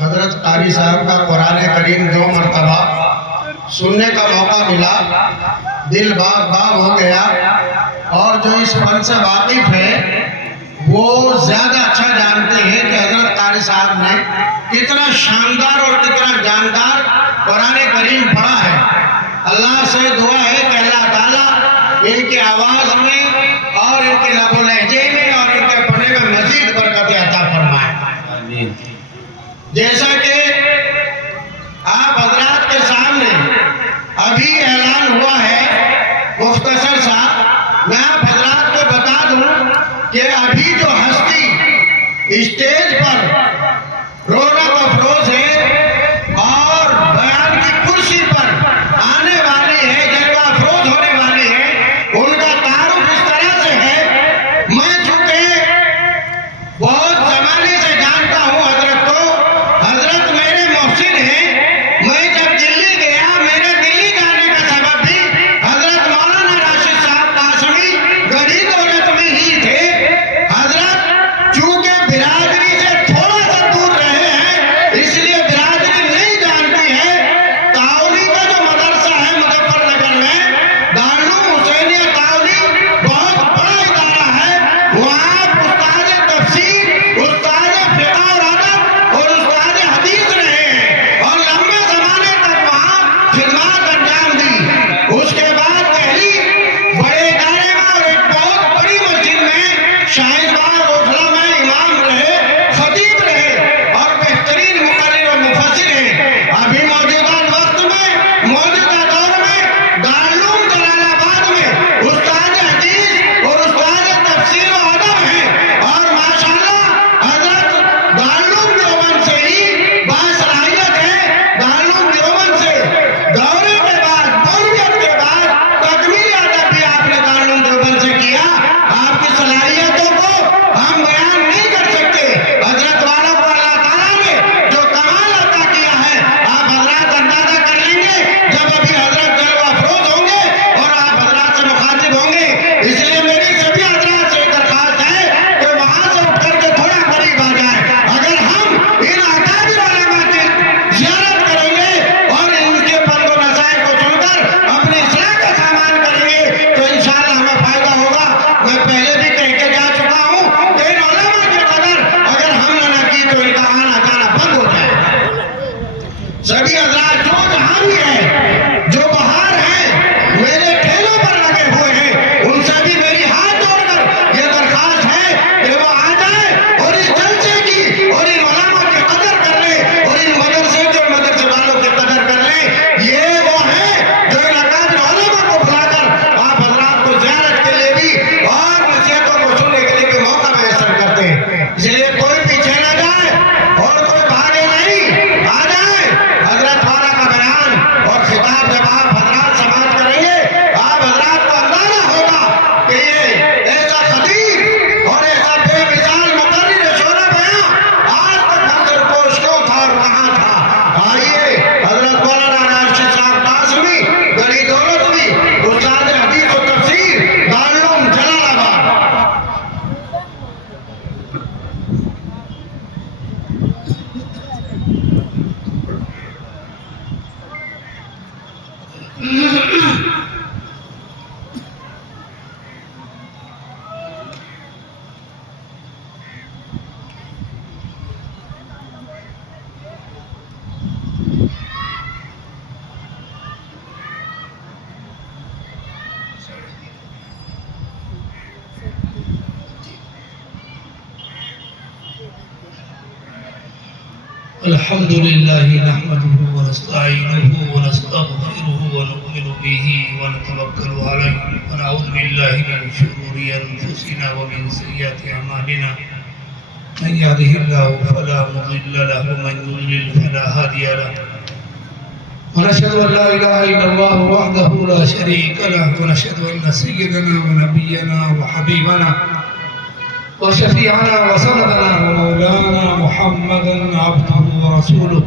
حضرت قاری صاحب کا قرآن کریم 2 مرتبہ سننے کا موقع ملا، دل باغ باغ ہو گیا، اور جو اس فن سے واقف ہے وہ زیادہ اچھا جانتے ہیں کہ حضرت قاری صاحب نے کتنا شاندار اور کتنا جاندار قرآن کریم پڑھا ہے۔ اللہ سے دعا ہے کہ اللہ تعالیٰ ان کی آواز میں اور ان کے لب و لہجے میں اور ان کے پڑھنے میں مزید برکت عطا فرمائے۔ آمین۔ جیسا کہ آپ حضرات کے سامنے ابھی اعلان ہوا ہے مختصر سا، میں آپ حضرات کو بتا دوں کہ ابھی جو ہستی اسٹیج پر رونق افروز ہے اور بیان کی کرسی پر آنے والی ہے، جلوہ افروز ہونے والی ہے، ان کا تعارف اس طرح سے ہے، میں چونکہ بہت زمانے سے جانتا ہوں حضرت کو، حضرت میرے محسن ہیں، میں جب دلی گیا میرے دلی جانے کا سبب بھی حضرت مولانا راشد صاحب قاسمی گڑھی دولت میں ہی تھے۔ حضرت چونکہ برادری سے تھوڑا سا دور رہے ہیں اس لیے برادری نہیں جانتی ہے، تاولی کا جو مدرسہ ہے مظفر نگر میں، دارالعلوم حسینیہ تاولی بہت بڑا ادارہ ہے، وہاں استاد تفسیر، استاد فقہ اور ادب اور استاد حدیث رہے ہیں اور لمبے زمانے تک وہاں خدمات انجام دی۔ اس کے بعد دہلی بڑے ادارے میں اور ایک بہت بڑی مسجد میں شاہد باغ اوکھلا میں امام رہے، خطیب رہے اور بہترین مقرر و مفسر ہیں۔ ابھی موجودہ وقت میں موجودہ دور میں دارالعلوم جلال آباد میں استاد حدیث اور استاد تفسیر و ادب ہیں، اور ماشاءاللہ حضرت دارالعلوم دیوبند سے ہی باصلاحیت ہے۔ دارالعلوم دیوبند سے دورے کے بعد مولویت کے بعد تکمیل ادب بھی آپ نے دارالعلوم دیوبند سے کیا۔ آپ کی صلاحیتوں کو ہم بیان نہیں کر سکتے، حضرت والا کو اللہ تعالیٰ نے جو کمال عطا کیا ہے آپ حضرات اندازہ کر لیں گے جب ابھی حضرت جلوہ افروز ہوں گے اور آپ حضرات سے مخاطب ہوں گے۔ اس لیے میری سبھی حضرات سے درخواست ہے کہ وہاں سے اٹھ کر کے تھوڑا قریب آ جائیں۔ اگر ہم ان اکابر علماء کی زیارت کریں گے اور ان کے پند و نصائح کو سن کر اپنی اصلاح کا سامان کریں گے تو انشاءاللہ ہمیں فائدہ ہوگا۔ میں پہلے بھی کہہ کے جا چکا ہوں کہ ان علماء کی قدر اگر ہم نے نہ کی تو ان کا آنا جانا بند ہو جائے گا۔ سبھی حضرات جو جہاں بھی ہیں، جو باہر ہیں، میرے ٹھیلوں پر لگے ہوئے ہیں، ان سے بھی میری ہاتھ جوڑ کر یہ درخواست ہے کہ وہ آ جائیں اور اس جلسے کی اور ان علماء کی قدر کر لیں اور ان مدرسے کے اور مدرسے والوں کی قدر کر لیں۔ یہ وہ ہیں جو ان اکابر علماء کو بلا کر آپ حضرات کو زیارت کے لیے بھی اور نصیحتوں کو سننے کے لیے بھی موقع میسر کرتے ہیں۔ اس لیے کوئی پیچھے نہ جائے اور کوئی بھاگے نہیں، آ جائیں۔ حضرت والا کا بیان اور خطاب جب آپ حضرات سماعت کریں گے آپ حضرات کو اندازہ ہوگا کہ یہ ایسا خطیب اور ایسا بے مثال مقرر شورا بیان آج تک منظر پوش کیوں تھا اور کہاں تھا۔ آئیے حضرت مولانا راشد صاحب قاسمی گڑھی دولتوی استاد حدیث و تفسیر دارالعلوم جلال آباد۔ الحمد لله نحمده ونستعينه ونستغفره ونؤمن به ونتوكل عليه ونعوذ بالله من شرور أنفسنا ومن سيئات أعمالنا من يهده الله فلا مضل له ومن يضلل فلا هادي له ونشهد أن لا إله إلا الله وحده لا شريك له ونشهد أن سيدنا ونبينا وحبيبنا وشفيعنا وسندنا ومولانا محمدا عبده ورسوله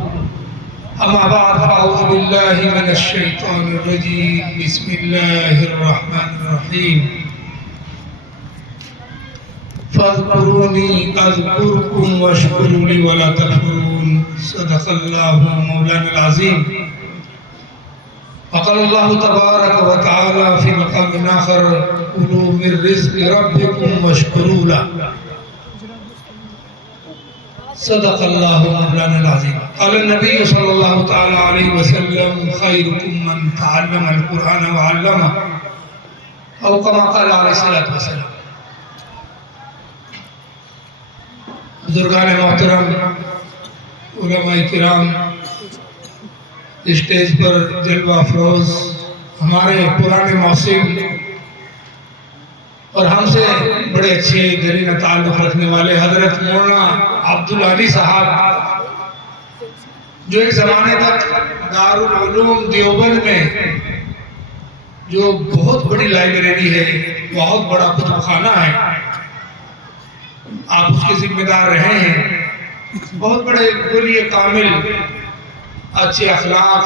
أما بعد فأعوذ بالله من الشيطان الرجيم بسم الله الرحمن الرحيم فاذكروني أذكركم واشكروا لي ولا تكفرون صدق صدق اللہ مولانا العظیم. وقال اللہ تبارک و تعالی فی مقام آخر کلوا من رزق ربکم واشکروا له. صدق اللہ مولانا العظیم. قال النبی صلی اللہ تعالی علیہ وسلم خیرکم من تعلم القرآن وعلمہ او کما قال علیہ الصلوۃ والسلام. بزرگان محترم، علماء کرام، اسٹیج پر جلوہ افروز ہمارے پرانے موسم اور ہم سے بڑے اچھے دلین تعلق رکھنے والے حضرت مولانا عبدالعلی صاحب، جو ایک زمانے تک دارالعلوم دیوبند میں جو بہت بڑی لائبریری ہے، بہت بڑا کتب خانہ ہے، آپ اس کے ذمہ دار رہے ہیں. بہت بڑے ولی کامل، اچھے اخلاق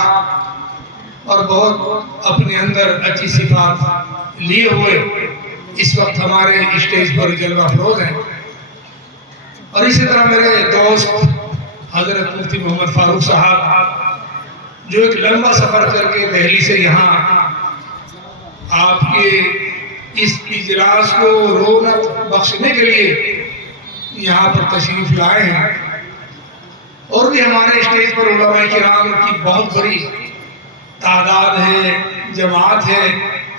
اور بہت اپنے اندر اچھی صفات لیے ہوئے اس وقت ہمارے اسٹیج پر جلوہ افروز ہیں. اور اسی طرح میرے دوست حضرت مفتی محمد فاروق صاحب، جو ایک لمبا سفر کر کے دہلی سے یہاں آپ کے اس اجلاس کو رونق بخشنے کے لیے یہاں پر تشریف لائے ہیں. اور بھی ہمارے اسٹیج پر علماء کرام کی بہت بڑی تعداد ہے، جماعت ہے،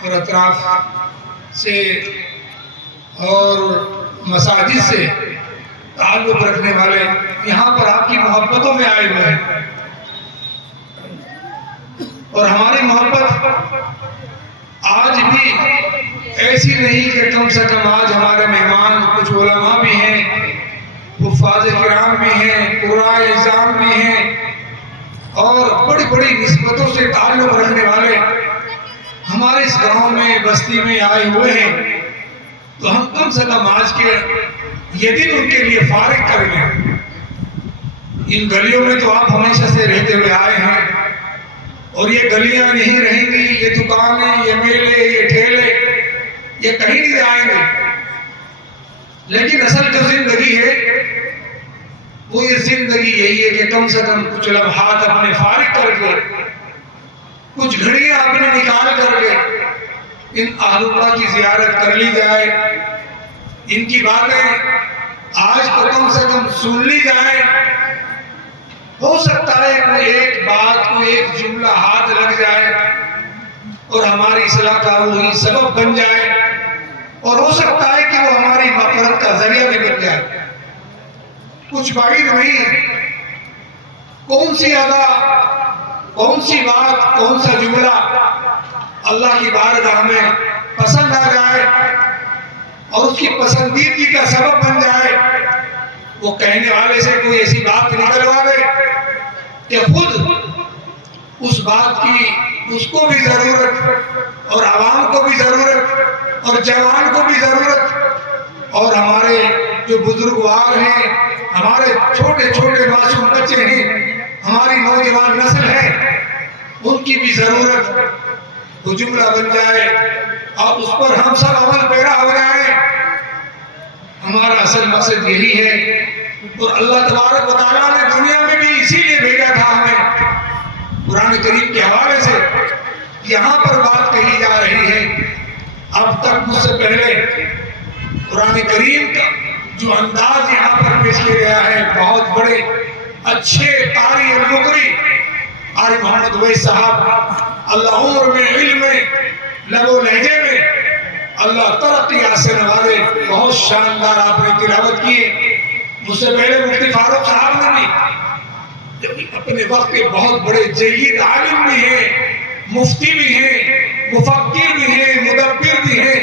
اور اطراف سے اور مساجد سے تعلق رکھنے والے یہاں پر آپ کی محبتوں میں آئے ہوئے ہیں. اور ہماری محبت آج بھی ایسی نہیں کہ کم سے کم آج ہمارے مہمان کچھ علماء بھی ہیں، حفاظ کرام بھی ہیں، قراء اعظام بھی ہیں، اور بڑی بڑی نسبتوں سے تعلق رکھنے والے ہمارے اس گاؤں میں، بستی میں آئے ہوئے ہیں. تو ہم کم سے کم آج کے یہ دن ان کے لیے فارغ کر لیں. ان گلیوں میں تو آپ ہمیشہ سے رہتے ہوئے آئے ہیں، اور یہ گلیاں نہیں رہیں گی، یہ دکانیں، یہ میلے، یہ ٹھیلے، یہ کہیں نہیں آئیں گے. لیکن اصل جو زندگی ہے وہ یہ زندگی یہی ہے کہ کم سے کم کچھ لمحات اپنے فارغ کر کے، کچھ گھڑیاں اپنے نکال کر کے ان اہل اللہ کی زیارت کر لی جائے، ان کی باتیں آج تو کم سے کم سن لی جائے. ہو سکتا ہے کوئی ایک بات، کوئی ایک جملہ ہاتھ لگ جائے اور ہماری اصلاح کا وہی سبب بن جائے، اور ہو سکتا ہے کہ وہ ہماری مغفرت کا ذریعہ بھی بن جائے. کچھ بعید نہیں ہے. کون سی ادا، کون سی بات، کون سا جملہ اللہ کی بارگاہ میں پسند آ جائے اور اس کی پسندیدگی کا سبب بن جائے، وہ کہنے والے سے کوئی ایسی بات نکلوا دے کہ خود اس بات کی اس کو بھی ضرورت، اور عوام کو بھی ضرورت، اور جوان کو بھی ضرورت، اور ہمارے جو بزرگوار ہیں، ہمارے چھوٹے چھوٹے معصوم بچے ہیں، ہماری نوجوان نسل ہے، ان کی بھی ضرورت وہ جملہ بن جائے اور اس پر ہم سب عمل پیرا ہو جائیں. ہمارا اصل مقصد یہی ہے. اور اللہ تبارک و تعالیٰ نے دنیا میں بھی اسی لیے بھیجا تھا ہمیں. قرآن کریم کے حوالے سے یہاں پر بات کہی جا رہی ہے. اب تک مجھ سے پہلے قرآن کریم کا جو انداز یہاں پر پیش کیا گیا ہے، بہت بڑے اچھے قاری اور مقری قاری محمد ویس صاحب، اللہ عمر میں، علم میں، لب و لہجے میں اللہ ترقی سے نوازے، بہت شاندار آپ نے تلاوت کی. مجھ سے پہلے مفتی فاروق صاحب نے بھی اپنے وقت کے بہت بڑے جید عالم بھی ہیں، مفتی بھی ہیں، مفکر بھی ہیں، مدبر بھی ہیں،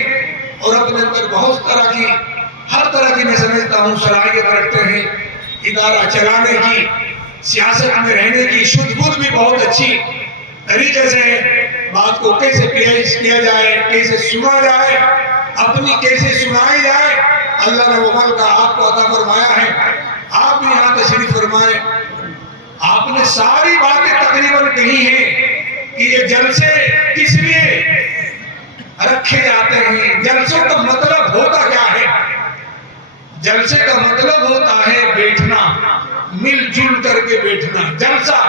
اور اپنے اندر بہت طرح کی، ہر طرح کی میں سمجھتا ہوں صلاحیت رکھتے ہیں. ادارہ چلانے کی، سیاست میں رہنے کی شدھ بدھ بھی بہت اچھی طریقے سے بات کو کیسے پیش کیا جائے، کیسے سنا جائے، اپنی کیسے سنائی جائے، اللہ نے وہ موقع آپ کو عطا فرمایا ہے. آپ بھی یہاں تشریف فرمائیں. آپ نے ساری باتیں تقریباً کہی ہیں کہ یہ جلسے کس لیے رکھے جاتے ہیں، جلسوں کا مطلب ہوتا کیا ہے. جلسے کا مطلب ہوتا ہے بیٹھنا، مل جل کر کے بیٹھنا، جلسہ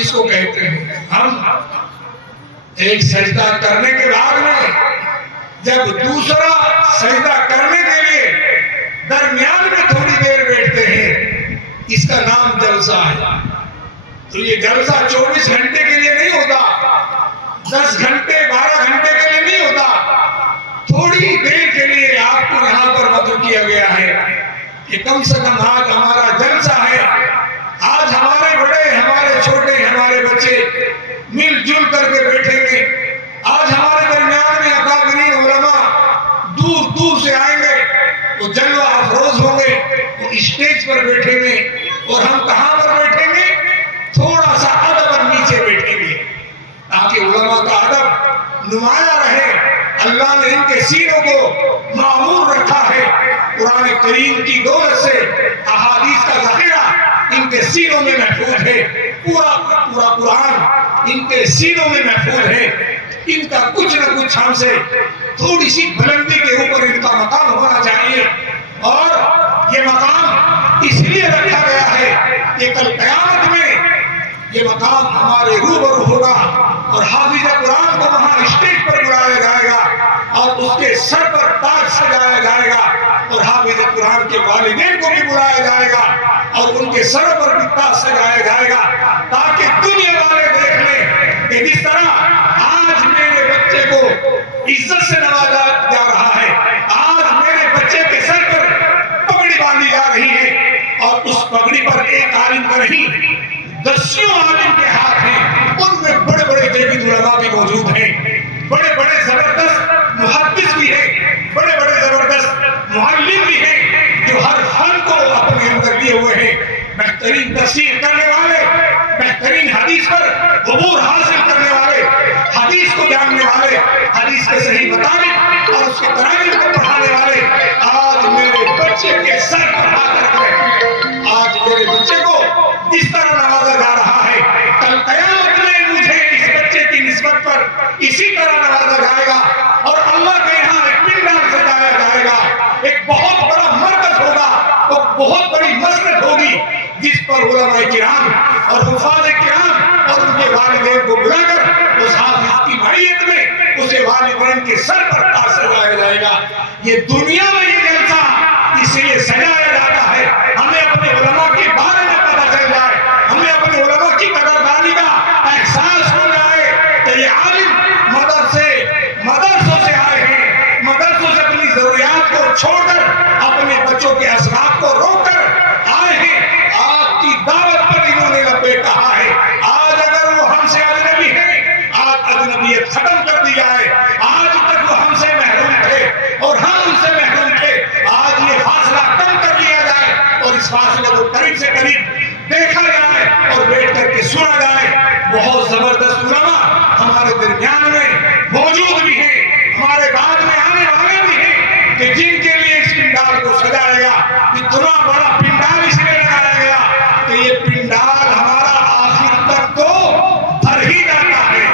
اس کو کہتے ہیں۔ ہم ایک سجدہ کرنے کے بعد میں جب دوسرا سجدہ کرنے کے لیے درمیان میں تھوڑی دیر بیٹھتے ہیں، اس کا نام جلسہ ہے۔ تو یہ جلسہ 24 گھنٹے کے لیے نہیں ہوتا، 10 گھنٹے 12 گھنٹے کے لیے نہیں ہوتا، تھوڑی دیر کے لیے آپ کو یہاں پر وضع کیا گیا ہے کہ کم سے کم آج ہمارا جلسہ ہے، آج ہمارے بڑے ہمارے چھوٹے ہمارے بچے مل جل کر کے بیٹھیں گے، آج ہمارے درمیان میں اکابرین علماء دور دور سے آئیں گے، وہ جلوہ افروز ہوں گے، وہ اسٹیج پر بیٹھیں گے، اور ہم کہاں پر بیٹھیں گے؟ تھوڑا سا ادب نیچے بیٹھیں گے تاکہ علماء کا ادب نمایاں رہے۔ اللہ نے ان کے سینوں کو معمور رکھا ہے، قرآن کریم کی دولت سے احادیث کا ذخیرہ ان کے سینوں میں محفوظ ہے، پورا قرآن ان کے سینوں میں محفوظ ہے۔ ان کا کچھ نہ کچھ ہم سے تھوڑی سی بلندی کے اوپر ان کا مقام ہونا چاہیے، اور یہ مقام اس لیے رکھا گیا ہے کہ کل قیامت میں یہ مقام ہمارے روبرو ہوگا، اور حافظ قرآن کو وہاں اسٹیج پر بلایا جائے گا، اور اس کے سر پر تاج سجایا جائے گا، اور حافظ قرآن کے والدین کو بھی بلایا جائے گا، اور ان کے سر پر بھی تاج سجایا جائے گا، تاکہ دنیا والے دیکھ لیں کہ جس طرح آج میرے بچے کو عزت سے نوازا جا رہا ہے، آج میرے بچے کے سر پر پگڑی باندھی جا رہی ہے، اور اس پگڑی پر ایک عالم کا نہیں 10 عالم کے ہاتھ ہیں، ان میں بڑے بڑے جید علماء بھی موجود ہیں، بڑے بڑے زبردست محدث بھی ہیں، بڑے بڑے زبردست معلم بھی ہیں، جو ہر فن کو اپنے اندر لیے ہوئے ہیں، بہترین تفسیر کرنے والے، بہترین حدیث پر عبور حاصل کرنے والے، حدیث کو جاننے والے، حدیث کے صحیح مطابق اور اس کے تراجم کو پڑھانے والے، آج میرے بچے کے سر پر ہاتھ رکھ رہے ہیں، آج میرے بچے کو اس طرح نوازا جا رہا ہے، کل قیامت میں مجھے اس بچے کی نسبت پر اسی طرح نوازا جائے گا، اور اللہ کے یہاں ایک پنڈال سجایا جائے گا، ایک بہت بڑا مرکز ہوگا، وہ بہت بڑی مسجد ہوگی، جس پر علماء کرام اور حفاظ کرام اور ان کے والدین کو بلا کر اس حافظ کی معیت میں اسے والدین کے سر پر تاج سجایا جائے گا۔ یہ دنیا میں یہ جلسہ اس لیے سجایا جاتا ہے ہمیں اپنے علماء کے بارے میں پتہ چل جائے، ہمیں اپنے علماء کی قدردانی کا احساس ہو جائے کہ یہ عالم مدرسوں سے آئے ہیں، مدرسوں سے اپنی ضروریات کو چھوڑ کر اپنے بچوں کے اسباب کو روک کر آئے ہیں، آپ کی دعوت پر انہوں نے لبیک کہا ہے۔ آج اگر وہ ہم سے اجنبی ہیں، آج اجنبیت ختم کر دی جائے، آج تک وہ ہم سے محروم تھے اور ہم ان سے محروم تھے، آج یہ فاصلہ کم کر دیا جائے، اور اس فاصلے کو قریب سے قریب دیکھا جائے اور بیٹھ کر کے سنا جائے۔ بہت زبردست علماء ہمارے درمیان میں موجود بھی ہیں، ہمارے بعد میں آنے والے بھی ہیں، کہ جن کے لیے اس پنڈال کو سجایا گیا، اتنا بڑا پنڈال اس لیے لگایا گیا کہ یہ پنڈال ہمارا آخر تک تو بھر ہی جاتا ہے۔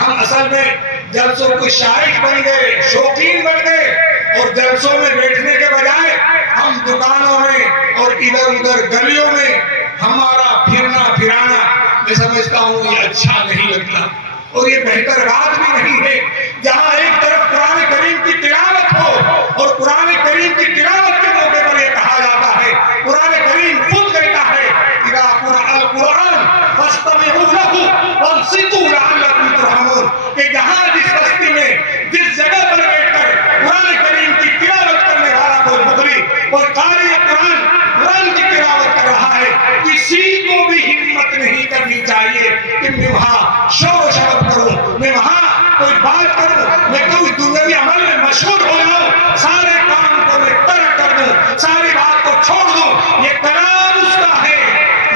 ہم اصل میں جلسوں کو شائق بن گئے، شوقین بن گئے، اور جلسوں میں بیٹھنے کے بجائے ہم دکانوں میں اور ادھر ادھر گلیوں میں ہمارا پھرنا پھرانا، میں سمجھتا ہوں یہ اچھا نہیں لگتا، اور یہ بہتر بات بھی نہیں ہے۔ جہاں ایک طرف قرآن کریم کی تلاوت ہو، اور قرآن کریم کی تلاوت کے موقع پر یہ کہا جاتا ہے، قرآن کریم خود کہتا ہے اذا قرأ القرآن فاستمعوا له وانصتوا لعلكم ترحمون، کہ جہاں جس بستی میں جس جگہ پر بیٹھ کر قرآن کریم کی تلاوت کرنے والا کوئی مقری اور قاری قرآن کی تلاوت کر رہا ہے، کسی کو بھی ہمت نہیں کرنی چاہیے کہ میں وہاں شور و شراب کروں، میں وہاں کوئی بات کروں، میں کوئی دنیاوی عمل میں مشہور ہو جاؤں، سارے کام کو میں ترک کر دوں، ساری بات کو چھوڑ دوں۔ یہ کلام اس کا ہے،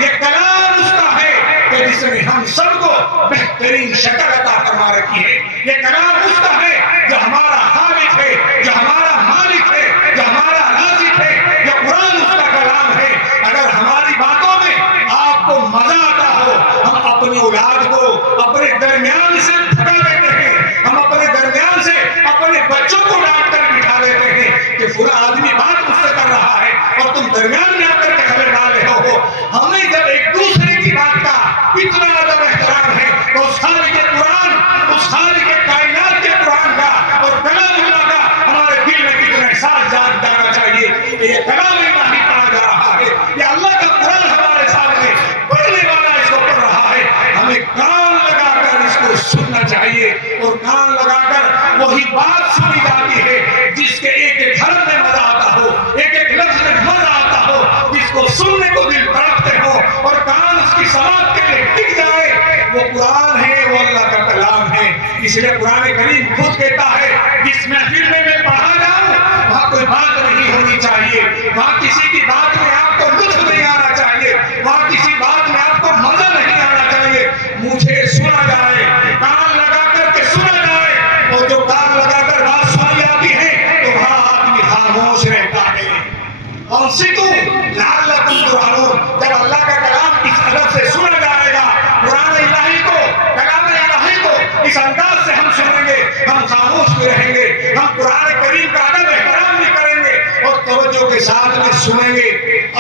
یہ کلام اس کا ہے کہ جس نے ہم سب کو بہترین شکل عطا فرما رکھی ہے، یہ کلام اس کا ہے جو ہمارا خالق ہے، جو ہمارا مالک ہے، جو ہمارا رازق ہے، یہ قرآن اس کا کلام ہے۔ اگر ہماری باتوں میں آپ کو مزہ آتا ہو، ہم اپنی اولاد کو اپنے درمیان سے بھگا دیتے ہیں، ہم اپنے درمیان سے اپنے بچوں کو ڈانٹ کر بٹھا دیتے ہیں کہ فلاں آدمی بات مجھ سے کر رہا ہے اور تم درمیان میں آ کر کے خبر ڈال رہے ہو۔ ہمیں کی سماعت کے لیے ٹک جائے وہ قرآن ہے، وہ اللہ کا کلام ہے۔ اس لیے قرآن کریم خود کہتا ہے جس محفل میں میں پڑھا جاؤں وہاں کوئی بات نہیں ہونی چاہیے، وہاں کسی کی بات میں آپ کو لطف نہیں آنا چاہیے، وہاں کسی بات میں آپ کو مزہ نہیں آنا چاہیے، مجھے سنا جائے، کان لگا کر کے سنا جائے، اور جو کان لگا کر بات سنی جاتی ہے تو وہاں آدمی خاموش رہتا ہے۔ انصتوا لعلکم ترحمون، جب اللہ کا کلام اس ادب سے سنا جائے گا، قرآن الہی کو، کلام الہی کو اس انداز سے ہم سنیں گے، ہم خاموش بھی رہیں گے، ہم قرآن کریم کا ادب احترام بھی کریں گے اور توجہ کے ساتھ بھی سنیں گے،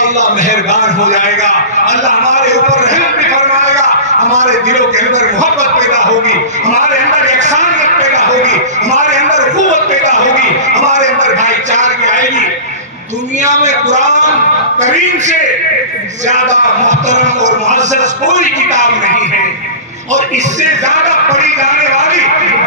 اللہ مہربان ہو جائے گا، اللہ ہمارے اوپر رحم بھی فرمائے گا، ہمارے دلوں کے اندر محبت پیدا ہوگی، ہمارے اندر یکسانیت پیدا ہوگی، ہمارے اندر قوت پیدا ہوگی، ہمارے اندر بھائی چارگی آئے گی۔ دنیا میں قرآن کریم سے زیادہ محترم اور معزز کوئی کتاب نہیں ہے، اور اس سے زیادہ پڑھی جانے والی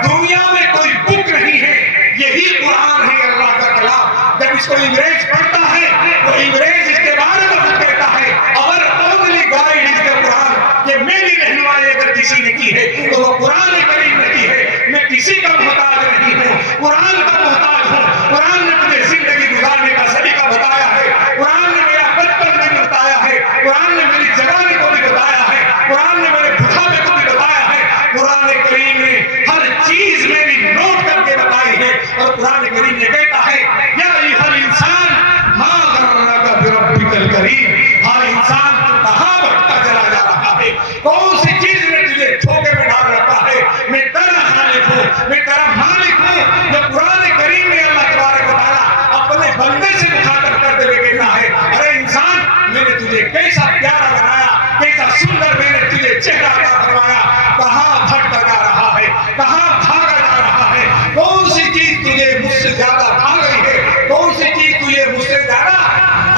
دنیا میں کوئی بک نہیں ہے، یہی قرآن ہے، اللہ کا کلام۔ جب اس کو انگریز پڑھتا ہے تو انگریز اس کے بارے میں خود کہتا ہے اور اونلی گائیڈ از دا قرآن، کہ میری رہنمائی اگر کسی نے کی ہے تو وہ قرآن کریم نے کی ہے، میں کسی کا محتاج نہیں ہوں، قرآن کا محتاج ہوں۔ قرآن نے مجھے زندگی گزارنے کا طریقہ بتایا ہے، قرآن نے میرا بچپن بھی بتایا ہے، قرآن نے میری جوانی کو بھی بتایا ہے، قرآن نے میرے بڑھاپے کو بھی بتایا ہے، قرآن کریم نے ہر چیز میری نوٹ کر کے بتائی ہے، اور قرآن کریم نے کہتا ہے یا ایھا الانسان ما غرک بربک الکریم، ہر انسان تو کہاں بھٹکتا چلا جا رہا ہے، کون سی چیز نے تجھے دھوکے میں ڈال رکھا ہے، میں تیرا خالق ہوں، میں تیرا مالک ہوں۔ جو قرآن کریم میں اللہ تبارک و تعالیٰ اپنے بندے سے مخاطب کرتے ہوئے کہتا ہے ارے انسان، میں نے تجھے کیسا پیارا بنایا، کیسا سندر میں نے تجھے چہرہ عطا فرمایا، کہاں بھٹکا جا رہا ہے، کہاں بھاگا جا رہا ہے، کون سی چیز تجھے مجھ سے زیادہ بھا گئی ہے، کون سی چیز تجھے مجھ سے زیادہ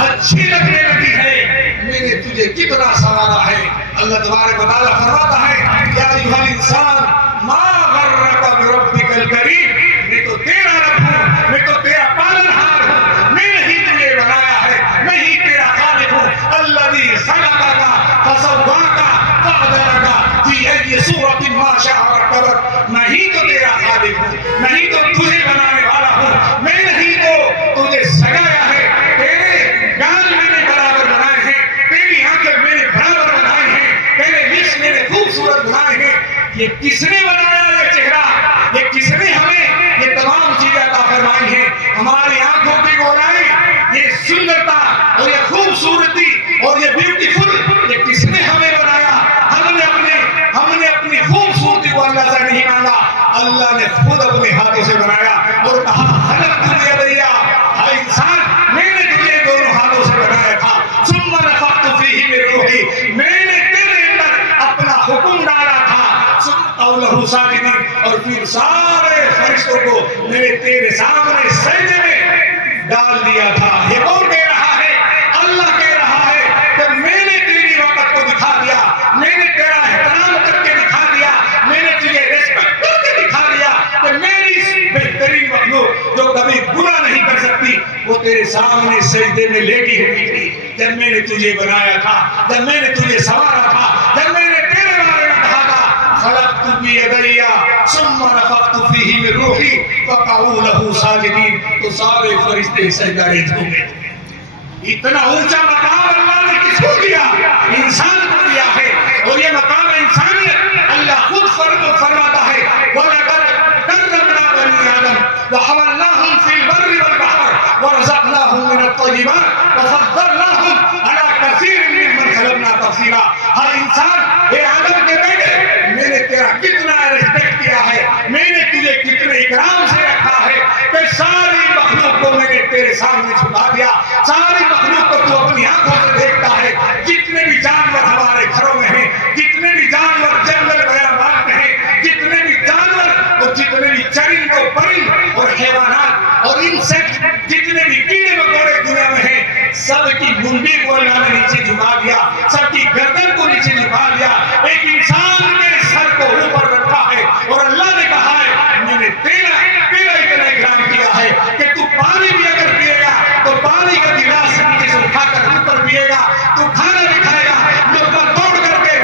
اچھی لگنے لگی ہے، میں نے تجھے کتنا سنوارا ہے۔ اللہ تبارک و تعالیٰ فرماتا ہے یا ایھا الانسان ما غرک بربک الکریم، میں تو تیرا رب ہوں، میں تو تیرا پالنہار ہوں، میں نے ہی تجھے بنایا ہے، میں ہی تیرا خالق ہوں۔ الذی خلقک فسواک فقدرک فی ای صورۃ ما شاء رکبک، میں ہی تو تیرا خالق ہوں، میں ہی تو تجھے بنانے والا ہوں، میں نے ہی تو تجھے سجایا ہے، تیرے گال میں نے برابر بنائے ہیں، تیری آنکھیں میں نے برابر بنائی ہیں، تیرے لبس میں نے خوبصورت بنائے ہیں۔ یہ کس نے بنایا یہ چہرہ، یہ کس نے ہمیں یہ تمام چیزیں عطا فرمائی ہیں، ہماری آنکھوں کی گولائی، یہ سندرتا اور یہ خوبصورتی اور یہ بیوٹیفل، یہ کس نے ہمیں بنایا؟ ہم نے اپنی خوبصورتی کو اللہ سے نہیں مانگا، اللہ نے خود اپنے ہاتھوں سے بنایا اور کہا خلقت بیدیا، اے انسان میں نے تجھے دونوں ہاتھوں سے بنایا تھا، ثم نفخت فیہ من روحی، میں نے تیرے اندر اپنا حکم ڈالا تھا، لہ ساجدین، اور پھر سارے فرشتوں کو میں نے تیرے سامنے سجدے میں ڈال دیا تھا۔ یہ کون کہہ رہا ہے؟ اللہ کہہ رہا ہے کہ میں نے تیری وقت کو دکھا دیا، میں نے تیرا احترام کر کے دکھا دیا، میں نے تجھے ریسپیکٹ کر کے دکھا دیا کہ میری بہترین مخلوق جو کبھی گناہ نہیں کر سکتی وہ تیرے سامنے سجدے میں لیٹی ہوئی تھی جب میں نے تجھے بنایا تھا، جب میں نے تجھے سنوارا تھا، جب میں نے تیرے بارے میں کہا تھا خلقت بیدیا ثم نفخت فیہ من روحی فقعوا لہ ساجدین، تو سارے فرشتے سجدہ ریز ہو گئے۔ اتنا اونچا مقام اللہ نے کس کو دیا؟ انسان کو دیا ہے، اور یہ مقام انسانیت اللہ خود فرماتا ہے وَلَقَدْ كَرَّمْنَا بَنِي آدَمَ وَحَمَلْنَاهُمْ فِي الْبَرِّ وَالْبَحْرِ وَرَزَقْنَاهُم مِّنَ الطَّيِّبَاتِ وَفَضَّلْنَاهُمْ عَلَىٰ كَثِيرٍ مِّمَّنْ خَلَقْنَا تَفْضِيلًا۔ ہر انسان، اے آدم کے بیٹے، میں نے تیرا کتنا ریسپیکٹ کیا ہے، میں نے تجھے کتنے اکرام سے رکھا ہے کہ ساری مخلوق کو میں نے تیرے سامنے چھپا دیا، ساری مخلوق کو تو اپنی آنکھوں سے دیکھتا ہے، جتنے بھی جانور ہمارے گھروں میں ہیں، جتنے بھی جانور جنگل بیابان میں ہیں، جتنے بھی جانور اور جتنے بھی چرند و پرند اور حیوانات اور انسیکٹ، جتنے بھی کیڑے مکوڑے دنیا میں ہیں، سب کی منڈی کو اللہ نے نیچے جھکا دیا، سب کی گردن کو نیچے جھکا دیا، ایک انسان کے سر کو اوپر رکھا ہے، اور اللہ نے کہا ہے میں نے تیرا اتنا اکرام کیا ہے کہ تو پانی بھی اگر پیے گا تو پانی کا گلاس نیچے سے اٹھا کر اوپر پیے گا، تو کھانا بھی کھائے گا، لقمہ توڑ کر کے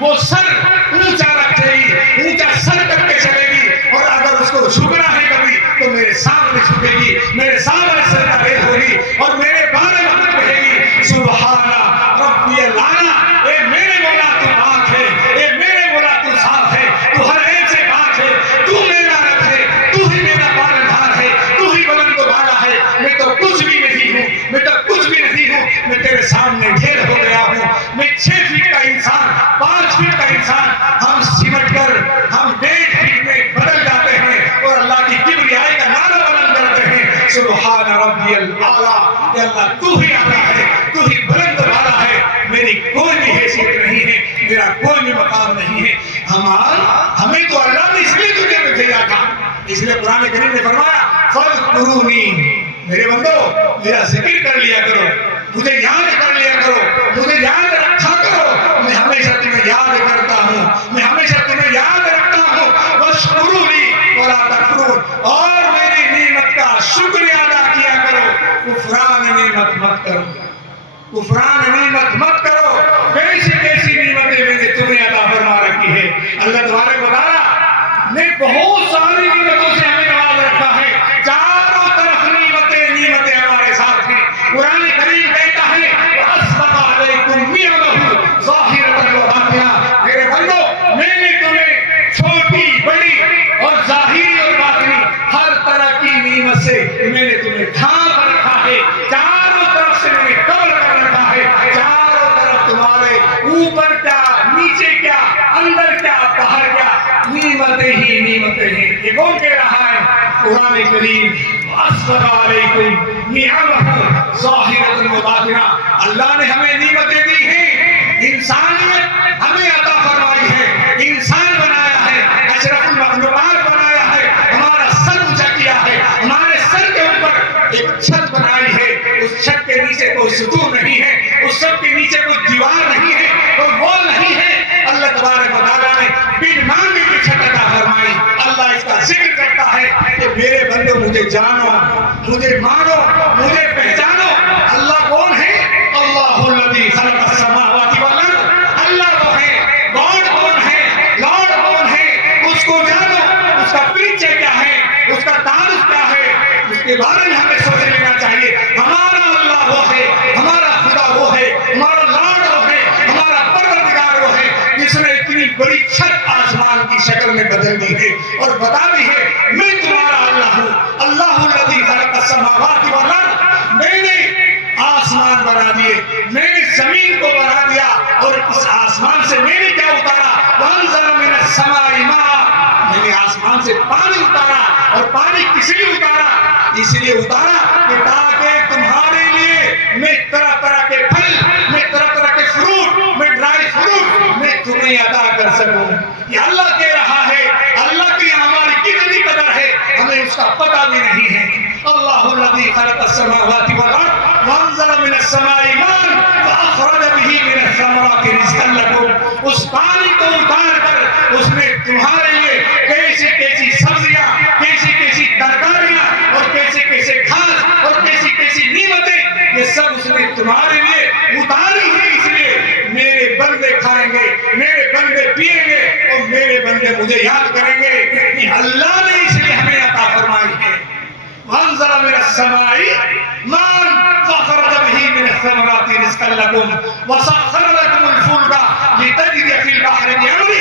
وہ سر اونچا رکھے گی، اونچا سر کر کے چلے گی، اور اگر اس کو جھکنا ہے کبھی تو میرے سامنے جھکے گی، میرے سامنے سجدہ ریز ہوگی اور میرے بارے میں کہے گی سبحان ربی الاعلیٰ، اے میرے مولا تو پاک ہے، اے میرے مولا تو صاف ہے، تو ہر عیب سے پاک ہے، تو میرا رب ہے، تو ہی میرا پالنہار ہے، تو ہی بلند و بالا ہے، میں تو کچھ بھی نہیں ہوں، میں تو کچھ بھی نہیں ہوں، میں تیرے سامنے ڈھیر ہو گیا ہوں، میں 6 فٹ کا انسان، 5 فٹ کا انسان، ہم سمٹ کر ہم 1.5 فٹ میں بدل جاتے ہیں اور اللہ کی کبریائی کا نعرہ بلند کرتے ہیں سبحان ربی الاعلیٰ، کہ اللہ تو ہی اعلیٰ ہے، تو ہی بلند والا ہے، میری کوئی بھی حیثیت نہیں ہے، میرا کوئی بھی مقام نہیں ہے۔ ہمیں تو اللہ نے اس لیے دنیا میں بھیجا تھا، اس لیے قرآن کریم نے فرمایا فاذکرونی، میرے بندو میرا ذکر کر لیا کرو، مجھے یاد کر لیا کرو، مجھے یاد رکھا کرو، میں ہمیشہ تمہیں یاد کرتا ہوں، میں ہمیشہ تمہیں یاد رکھتا ہوں، واشکرونی ولا تکفرون، اور میری نعمت کا شکریہ ادا کیا کرو، کفران نعمت مت کرو، کفران نعمت مت کرو، کیسی کیسی نعمتیں میں نے تمہیں عطا فرما رکھی ہے۔ اللہ تبارک و تعالیٰ نے بہت ساری نعمتوں سے ہمیں نواز رکھا ہے، چاروں طرف نعمتیں ہمارے ساتھ ہیں۔ قرآن کریم کہتا ہے وَأَسْبَغَ عَلَيْكُمْ نِعَمَهُ ظَاهِرَةً وَبَاطِنَةً، میرے بندو میں نے تمہیں چھوٹی بڑی اور ظاہری اور باطنی ہر طرح کی نعمت سے میں نے تمہیں ڈھانپ رکھا ہے، چاروں طرف سے میں نے کور کر رکھا ہے، چاروں طرف تمہارے اوپر کیا نیچے کیا اندر کیا باہر کیا نعمتیں ہی نعمتیں ہیں۔ یہ کون کہہ رہا ہے؟ قرآن کریم وَأَسْبَغَ عَلَيْكُمْ نِعَمَهُ ظَاهِرَةً وَبَاطِنَةً، اللہ نے ہمیں نعمتیں دی ہیں، انسانیت ہمیں عطا فرمائی ہے، انسان بنایا ہے، اشرف المخلوقات بنایا ہے، ہمارا سر اونچا کیا ہے، ہمارے سر کے اوپر ایک چھت بنائی ہے، اس چھت کے نیچے کوئی ستون نہیں ہے، اس چھت کے نیچے کوئی دیوار نہیں ہے، کوئی وال نہیں ہے، اللہ تبارک و تعالیٰ نے بن مانگے کی چھت عطا فرمائی۔ اللہ اس کا ذکر کرتا ہے کہ میرے بندو مجھے جانو، مجھے مانو، مجھے پہچانو۔ اللہ کون ہے؟ اللہ الذی خلق السماوات والارض، اللہ وہ ہے، گاڈ کون ہے، لارڈ کون ہے، اس کو جانو، اس کا پریچر کیا ہے، اس کا تعارف کیا ہے، اس کے بارے میں ہمیں سوچ لینا چاہیے۔ ہمارا اللہ وہ ہے، ہمارا خدا وہ ہے، ہمارا لارڈ وہ ہے، ہمارا پروردگار وہ ہے، جس نے اتنی بڑی چھت آسمان کی شکل میں بدل دی ہے اور بتا دی ہے میں تمہارا اللہ ہوں۔ اللہ الذی خلق السماوات والارض، میں نے آسمان بنا دیے، میں نے زمین کو بنا دیا، اور اس آسمان سے میں نے کیا اتارا؟ وانزل من السماء ماء، میں نے آسمان سے پانی اتارا، اور پانی کس لیے اتارا؟ اس لیے اتارا کہ تاکہ تمہارے لیے میں طرح طرح کے پھل، میں طرح طرح کے فروٹ، میں ڈرائی فروٹ میں تمہیں عطا کر سکوں۔ یہ اللہ کہہ رہا ہے، اللہ کی ہماری کتنی قدر ہے ہمیں اس کا پتہ بھی نہیں ہے۔ اللہ الذی خلق السماوات والارض وانزل من السماء ماء فاخرج به من الثمرات رزقا لكم، اس پانی کو اتار کر اس نے تمہارے لیے کیسی کیسی سبزیاں، کیسی کیسی ترکاریاں، اور کیسے کیسے گھاس، اور کیسی کیسی نعمتیں، یہ سب اس نے تمہارے لیے اتاری ہے۔ اس لیے میرے بندے کھائیں گے، میرے بندے پیئیں گے، اور میرے بندے مجھے یاد کریں گے کہ اللہ نے اس لیے ہمیں عطا فرمائی ہے۔ وانزل من السماء ماء فاخرج به من الثمرات رزقا لكم وسخر لكم الفلك لتجري في البحر بأمره،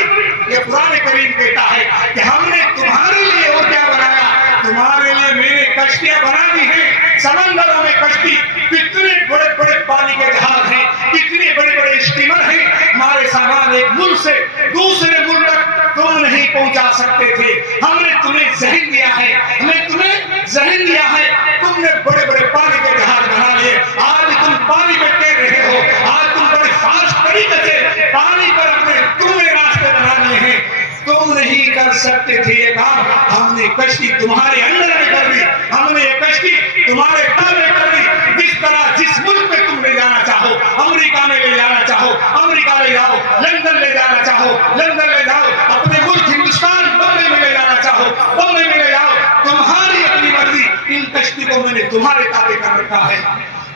یہ قرآن کریم کہتا ہے کہ ہم نے تمہارے لیے اور کیا بنایا؟ تمہارے لیے میں نے کشتیاں بنا دی ہیں، سمندروں میں کشتی، کتنے بڑے بڑے پانی کے جہاز ہیں، کتنے بڑے بڑے اسٹیمر ہیں، ہمارے سامان ایک ملک سے دوسرے ملک تک تم نہیں پہنچا سکتے تھے، ہم نے تمہیں ذہن دیا ہے، ہمیں تمہیں ذہن دیا ہے، تم نے بڑے بڑے پانی کے جہاز بنا لیے، آج تم پانی میں تیر رہے ہو، آج تم بڑے فاسٹ طریقے سے پانی پر اپنے تم نے راستے بنا لیے ہیں، تم نہیں کر سکتے تھے یہ کام، ہم نے کشتی تمہارے اندر میں کر دی، ہم نے یہ کشتی تمہارے تابع کر دی، جس طرح جس ملک میں تم لے جانا چاہو، امریکہ میں لے جانا چاہو امریکہ لے جاؤ، لندن لے جانا چاہو لندن لے جاؤ، اپنے ملک ہندوستان بمبئی میں لے جانا چاہو بمبئی میں لے جاؤ، تمہاری اپنی مرضی، ان کشتی کو میں نے تمہارے تابع کر رکھا ہے۔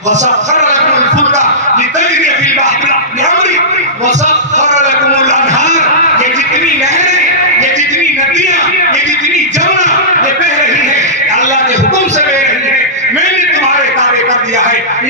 وَسَخَّرَ لَكُمُ الْفُلْكَ لِتَجْرِيَ فِي الْبَحْرِ بِأَمْرِهِ وَسَخَّرَ لَكُمُ الْأَنْهَارَ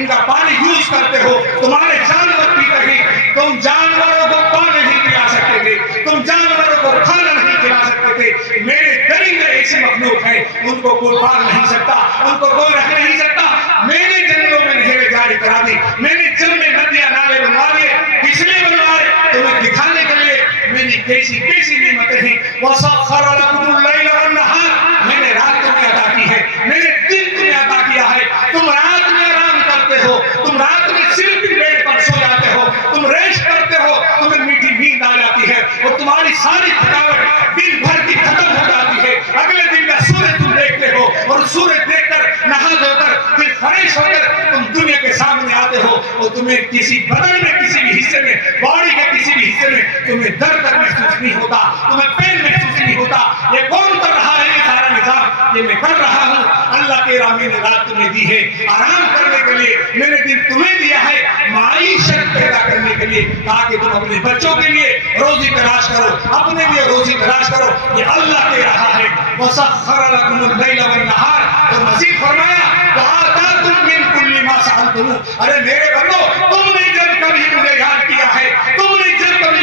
جن کا پانی یوز کرتے ہو تمہارے جانور پیتے ہیں، تم جانوروں کو پانی نہیں پلا سکتے تھے، تم جانوروں کو کھانا نہیں کھلا سکتے تھے، میرے درندے ایسے مخلوق ہیں ان کو کوئی پال نہیں سکتا، ان کو کوئی رکھ نہیں سکتا، میں نے جنگلوں میں نہریں جاری کرا دی، میں نے جل میں ندیاں نالے بنوا دیے، کس لیے بنوائے؟ تمہیں دکھانے کے لیے میری کیسی کیسی نعمتیں ہیں۔ وَسَخَّرَ لَكُمُ اللَّيْلَ وَالنَّهَارَ، میں نے رات تمہیں عطا کی ہے، میں نے دن تمہیں عطا کیا ہے، تم رات میں آرام کرتے ہو، تم رات میں صرف بیڈ پر سو جاتے ہو، تم ریسٹ کرتے ہو، تمہیں میٹھی نیند آ جاتی ہے اور تمہاری ساری تھکاوٹ دن بھر کی ختم ہو جاتی ہے، اگلے دن کا سورج تم دیکھتے ہو اور سورج دیکھ کر نہا دھو کر پھر فریش ہو کر تم دنیا کے سامنے آتے ہو اور تمہیں کسی بدن میں کسی بھی حصے میں باڈی کے کسی بھی حصے میں تمہیں درد محسوس نہیں ہوتا، تمہیں پین محسوس نہیں ہوتا۔ یہ کون کر رہا ہے یہ سارا نظام؟ یہ میں کر رہا ہوں، اللہ کے راہ میں نے رات تمہیں دی ہے آرام کرنے کے لیے، میں نے دن تمہیں دیا ہے معیشت پیدا کرنے کے لیے تاکہ تم اپنے بچوں کے لیے روزی تلاش کرو، اپنے لیے روزی تلاش کرو، یہ اللہ کہہ رہا ہے۔ وَسَخَّرَ لَكُمُ اللَّيْلَ وَالنَّهَارَ، اور مزید فرمایا وَآتَاكُم مِّن كُلِّ مَا سَأَلْتُمُوهُ، ارے میرے بندو تم نے جب کبھی مجھے یاد کیا ہے، تم نے جب کبھی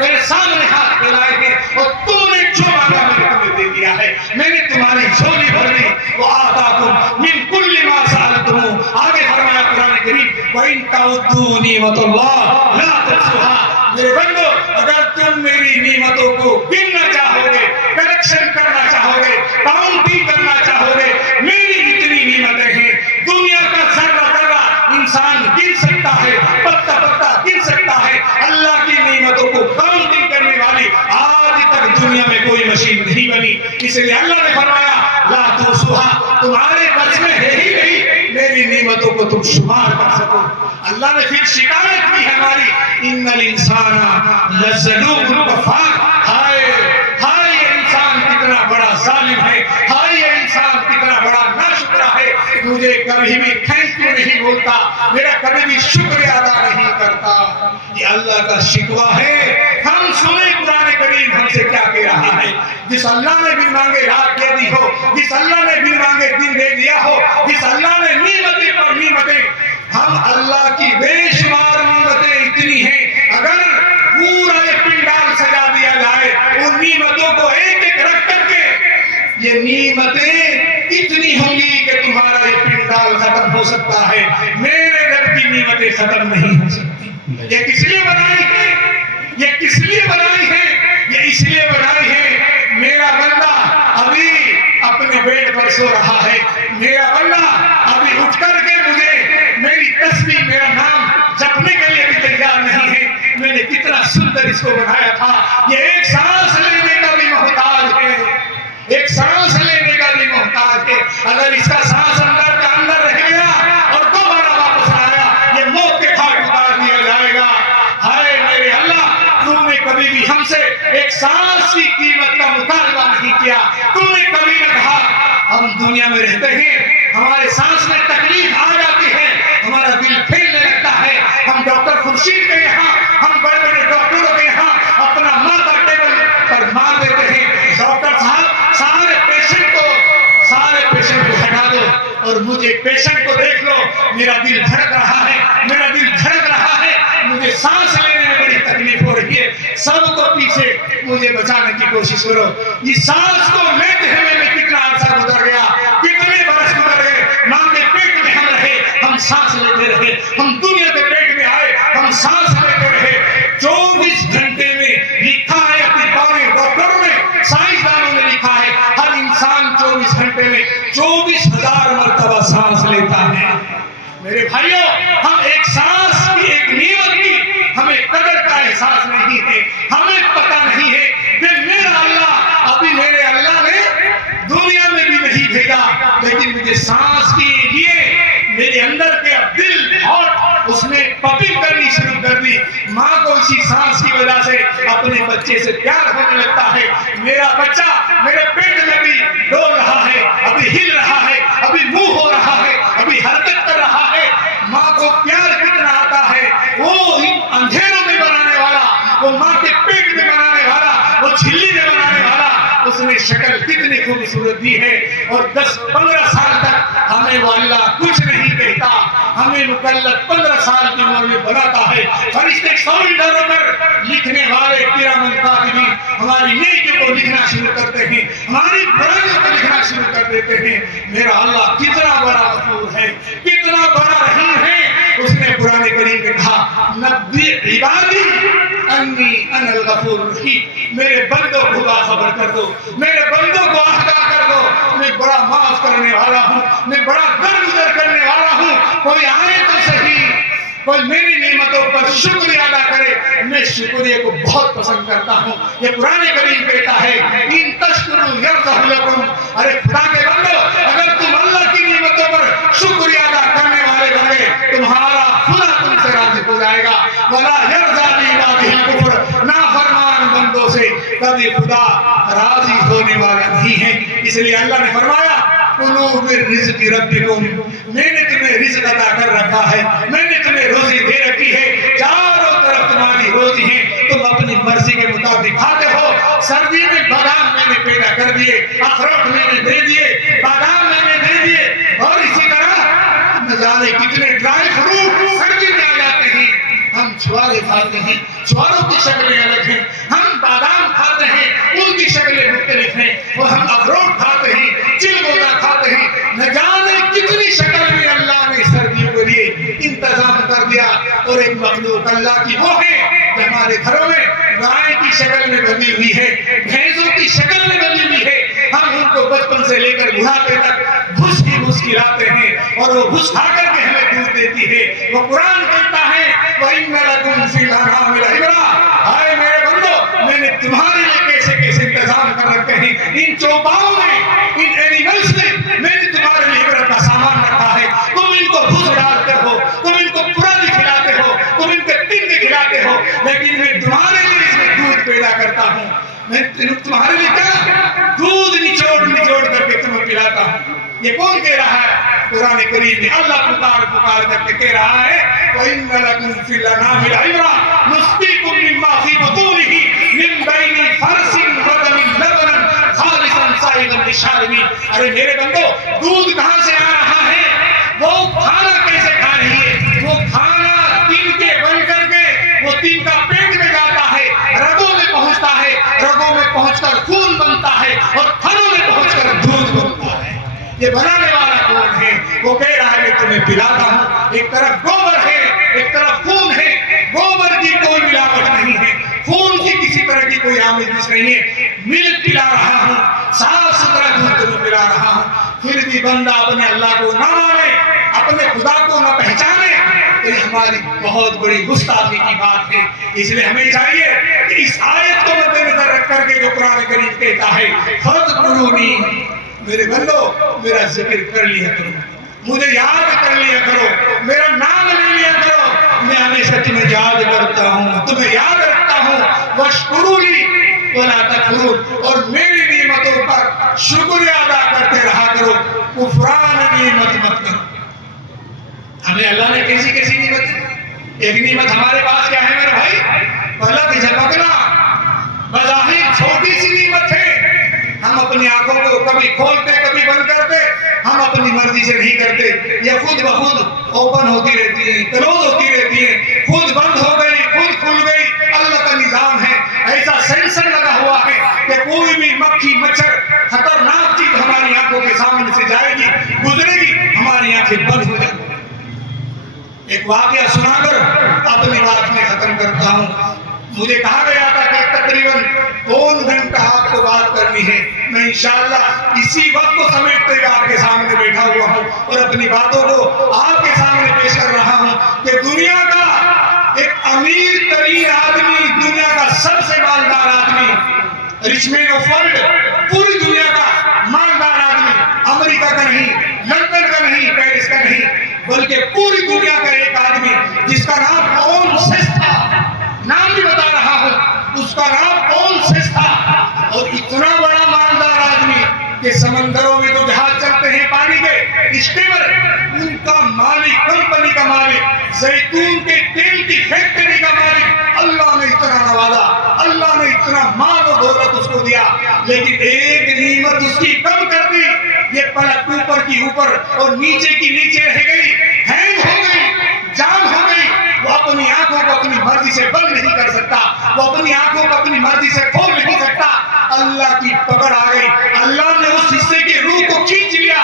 میرے سامنے ہاتھ پھیلائے ہیں اور تم نے جو مانگا میں نے تمہیں دے دیا ہے، میں نے تمہاری جھولی بھر دی۔ وَآتَاكُم مِّن كُلِّ مَا سَأَلْتُمُوهُ، آگے فرمایا قرآن کریم وَإِن تَعُدُّوا نِعْمَتَ اللَّهِ لَا تُحْصُوهَا، میرے بندو اگر تم میری نعمتوں کو گننا چاہو گے، کلیکشن کرنا چاہو گے، کاؤنٹنگ کرنا چاہو گے، میری اتنی نعمتیں ہیں، دنیا کا ذرہ ذرہ انسان گن سکتا ہے، پتا پتا گن سکتا ہے، اللہ کی نعمتوں کو کاؤنٹنگ کرنے والی آج تک دنیا میں کوئی مشین نہیں بنی، اس لیے اللہ نے فرمایا لا تحصوها، تمہارے بس میں ہے ہی نہیں میری نعمتوں کو تم شمار کر سکو۔ اللہ نے پھر شکایت کی ہماری ان الانسان لظلوم کفار، ہائے ہائے یہ انسان کتنا بڑا ظالم ہے، ہائے یہ انسان کتنا بڑا ناشکرا ہے، مجھے کبھی بھی تھینک یو نہیں بولتا، میرا کبھی بھی شکریہ ادا نہیں کرتا۔ یہ اللہ کا شکوہ ہے۔ ہم سنیں قرآن کریم ہم سے کیا کہہ رہا ہے۔ جس اللہ نے بن مانگے رات دے دی ہو، جس اللہ نے بن مانگے دن دے دیا ہو، جس اللہ نے نعمتیں پر نعمتیں، ہم اللہ کی بے شمار نعمتیں اتنی ہیں، اگر پورا یہ پنڈال سجا دیا جائے ان نعمتوں کو ایک ایک رکھ کر کے، یہ نعمتیں اتنی ہوں گی کہ تمہارا یہ پنڈال ختم ہو سکتا ہے، میرے رب کی نعمتیں ختم نہیں ہو سکتی۔ یہ کس لیے بنائی ہے؟ یہ کس لیے بنائی ہے؟ یہ اس لیے بنائی ہے میرا بندہ ابھی اپنے بیڈ پر سو رہا ہے، میرا بندہ ابھی اٹھ کر کے مجھے میری تسبیح میرا نام جپنے کے لیے بھی تیار نہیں ہے، میں نے کتنا سندر اس کو بنایا تھا، یہ ایک سانس لینے کا بھی محتاج ہے، ایک سانس لینے کا بھی محتاج ہے، اگر اس کا سانس اندر کا اندر رہ گیا اور دوبارہ واپس آیا یہ موت کے گھاٹ اتار دیا جائے گا۔ ہائے میرے اللہ، تم نے کبھی بھی ہم سے ایک سانس کی قیمت کا مطالبہ نہیں کیا، تم نے کبھی نہ کہا ہم دنیا میں رہتے ہیں ہمارے سانس میں تکلیف آ جاتی ہے، ہمارا دل پھیلنے لگتا ہے، ہم ڈاکٹر خورشید کے یہاں، ہم بڑے بڑے ڈاکٹروں کے یہاں اپنا ماتھا ٹیبل پر مار دیتے ہیں، ڈاکٹر صاحب سارے پیشنٹ کو ہٹا دو اور مجھے پیشنٹ کو دیکھ لو، میرا دل دھڑک رہا ہے، میرا دل دھڑک رہا ہے، مجھے سانس لینے میں بڑی تکلیف ہو رہی ہے، سب کو پیچھے مجھے بچانے کی کوشش کرو۔ یہ سانس کو لیتے ہوئے میں کتنا عرصہ گزر گیا، کتنے برس گزر گئے، ماں کے پیٹ میں ہم رہے، ہم سانس لیتے رہے، ہم دنیا کے پیٹ میں آئے، ہم سانس لیتے رہے، 24 گھنٹے میں لکھا ہے اطباء ڈاکٹروں نے، سائنسدانوں نے لکھا ہے ہر انسان 24 گھنٹے میں 24,000 مرتبہ سانس لیتا ہے۔ میرے بھائیوں، ہم ایک سانس کی ایک نعمت کی ہمیں قدر کا احساس نہیں ہے، ہمیں پتہ نہیں ہے کہ میرا اللہ، ابھی میرے اللہ نے دنیا میں بھی نہیں بھیجا لیکن مجھے سانس کے لیے میرے اندر کے دل ہارٹ اس نے پمپنگ کرنی شروع کر دی، ماں کو اسی سانس کی وجہ سے اپنے بچے سے پیار ہونے لگتا ہے، میرا بچہ میرے پیٹ میں بھی ڈول رہا ہے، ابھی ہل رہا ہے، ابھی منہ ہو رہا ہے، ابھی حرکت کر رہا ہے، ماں کو پیار کتنا آتا ہے، وہ اندھیروں میں بنانے والا، وہ ماں کے پیٹ میں بنانے والا، وہ جھلی میں بنانے والا، اس نے شکل کتنی خوبصورت دی ہے، اور 10-15 سال تک ہمیں وہ اللہ کچھ نہیں کہتا، ہمیں مکلف 15 سال کی عمر میں بناتا ہے. فرشتے 100 ڈروں پر لکھنے والے کرامن کاتبین ہماری نیکیوں کو لکھنا شروع کرتے ہیں, ہماری برائیوں کو لکھنا شروع کر دیتے ہیں. میرا اللہ کتنا بڑا غفور ہے, کتنا بڑا رحیم ہے. اس نے قرآن کریم میں کہا نبی عبادی انی انا الغفور الرحیم, میرے بندوں کو باخبر کر دو, میرے بندوں کو آگاہ کر دو, میں بڑا معاف کرنے والا ہوں, میں بڑا درگزر کرنے والا ہوں. کوئی آئے تو صحیح, کوئی میری نعمتوں پر شکریہ ادا کرے, میں شکریہ کو بہت پسند کرتا ہوں. یہ قرآن کریم کہتا ہے ان تشکروا یرضہ لکم, ارے خدا کے بندو اگر تم اللہ کی نعمتوں پر شکریہ ادا کرنے والے بن گئے تمہارا خدا تم سے راضی ہو جائے گا. ولا یرضى لعباده الکفر, نافرمان بندوں سے کبھی خدا راضی ہونے والا نہیں ہے. اس لیے اللہ نے فرمایا کلوا من رزق ربکم, میں نے تمہیں رزق عطا کر رکھا ہے, میں نے تمہیں روزی دے رکھی ہے, چاروں طرف تمہاری روزی ہے, تم اپنی مرضی کے مطابق کھاتے ہو. سردی میں بادام میں نے پیدا کر دیے, اخروٹ میں نے دے دیے, بادام میں نے دے دیے, اور اسی طرح نہ جانے کتنے ڈرائی فروٹ سردی میں آ جاتے ہیں. ہم چھوارے کھاتے ہیں, چھواروں کی شکلیں الگ ہیں, ہم بادام کھاتے ہیں ان کی شکلیں مختلف ہیں, اور ہم اخروٹ کھاتے ہیں, چلگوزہ کھاتے ہیں. نہ جانے کتنی شکل میں اللہ نے سردیوں کے لیے انتظام کر دیا. اور ایک مخلوق اللہ کی وہ ہے کہ ہمارے گھروں میں گائے کی شکل میں بنی ہوئی ہے, بھینسوں کی شکل میں بنی ہوئی ہے. ہم ان کو بچپن سے لے کر بڑھاپے تک بھس کی بھس کھلاتے ہیں, اور وہ بھس کھا کر کے ہمیں دودھ دیتی ہے. وہ قرآن کہتا ہے وَإِنَّ لَكُمْ فِي الْأَنْعَامِ لَعِبْرَةً, ہائے میرے بندو میں نے تمہارے لیے کیسے کیسے انتظام کر رکھے ہیں. ان چوپاؤں میں, ان اینیملز میں نے تمہارے لیے عبرت کا سامان رکھا ہے. تم ان کو بھوس ڈالتے ہو, تم ان کو پرالی کھلاتے ہو, تم ان کو ٹنڈے کھلاتے ہو, لیکن میں تمہارے لیے اس میں دودھ پیدا کرتا ہوں. میں تمہارے لیے کیا دودھ نچوڑ کر کے تمہیں پلاتا ہوں. یہ کون کہہ رہا ہے؟ قرآن کریم میں اللہ پکار کر کے کہہ رہا ہے وَإِنَّ لَكُمْ فِي الْأَنْعَامِ لَعِبْرَةً نُسْقِيكُم مِّمَّا فِي بُطُونِهِ مِن بَيْنِ فَرْثٍ وَدَمٍ لَبَنًا خَالِصًا سَائِغًا لِّلشَّارِبِينَ. ارے میرے بندو دودھ کہاں سے آ رہا ہے؟ وہ کھانا کیسے کھا رہی ہے؟ وہ کھانا تین کے بن کر کے وہ تین کا پیٹ میں جاتا ہے, رگوں میں پہنچتا ہے, رگوں میں پہنچ کر خون بنتا ہے, اور تھنوں میں پہنچ کر دودھ بنتا ہے. یہ بنانے والا کون ہے؟ وہ کہہ رہا ہے میں تمہیں پلاتا ہوں. ایک طرف گوبر ہے, ایک طرف خون ہے. گوبر کی کوئی ملاوٹ نہیں ہے, خون کی کسی طرح کی کوئی آمیزش نہیں ہے. ملک پلا رہا ہوں, صاف ستھرا دودھ تمہیں پلا رہا ہوں. پھر بھی بندہ اپنے اللہ کو نہ مانے, اپنے خدا کو نہ پہچانے, تو یہ ہماری بہت بڑی گستاخی کی بات ہے. اس لیے ہمیں چاہیے کہ اس آیت کو مد نظر رکھ کر کے جو قرآن کریم کہتا ہے فَاذْكُرُونِی, میرے بندو میرا ذکر کر لیا کرو, مجھے یاد کر لیا کرو, میرا نام لے لیا کرو. میں ہمیشہ تمہیں یاد کرتا ہوں, تمہیں یاد رکھتا ہوں. وَاشْكُرُونِی وَلَا تَكْفُرُونِ, اور میری نعمتوں پر شکریہ ادا کرتے رہا کرو, کفران نعمت مت کرو. ہمیں اللہ نے کیسی کیسی نعمت, ایک نعمت ہمارے پاس کیا ہے میرے بھائی؟ پلک جھپکنا. بظاہر چھوٹی سی نعمت ہے, ہم اپنی آنکھوں کو کبھی کھولتے کبھی بند کرتے, ہم اپنی مرضی سے نہیں کرتے. یہ خود بخود اوپن ہوتی رہتی ہے, کلوز ہوتی رہتی ہے, خود بند ہو گئی, خود کھل گئی. اللہ کا نظام ہے, ایسا سینسر لگا ہوا ہے کہ کوئی بھی مکھی مچھر خطرناک چیز ہماری آنکھوں کے سامنے سے جائے گی, گزرے گی, ہماری آنکھیں بند ہو جائیں. ایک واقعہ سنا کر اپنی بات میں ختم کرتا ہوں. مجھے کہا گیا تھا کہ تقریباً 2 گھنٹہ آپ کو بات کرنی ہے. میں انشاءاللہ اسی وقت کو سمیٹتے ہوئے آپ کے سامنے بیٹھا ہوا ہوں اور اپنی باتوں کو آپ کے سامنے پیش کر رہا ہوں کہ دنیا کا ایک امیر ترین آدمی, دنیا کا سب سے مالدار آدمی, رچ مین آف ورلڈ, پوری دنیا کا مالدار آدمی, امریکہ کا نہیں, لندن کا نہیں, پیرس کا نہیں, بلکہ پوری دنیا کا ایک آدمی جس کا نام اونسس تھا. نام بھی بتا رہا ہوں, اس کا نام اونسس تھا. اور اتنا بڑا مالدار آدمی کہ سمندروں میں تو جہاز چلتے ہیں پانی کے, اسٹیمر, ان کا مالک, کمپنی کا مالک, زیتون کے تیل کی فیکٹری کا مالک. اللہ نے اتنا نوازا, اللہ نے اتنا مال و دولت اس کو دیا, لیکن ایک نعمت اس کی کم کر دی. یہ پلک اوپر کی اوپر اور نیچے کی نیچے رہ گئی, ہینگ ہو گئی. مرضی سے بند نہیں کر سکتا، وہ اپنی آنکھوں کو اپنی مرضی سے کھول نہیں سکتا۔ اللہ کی پکڑ آ گئی، اللہ نے اس حصے کی روح کو کھینچ لیا۔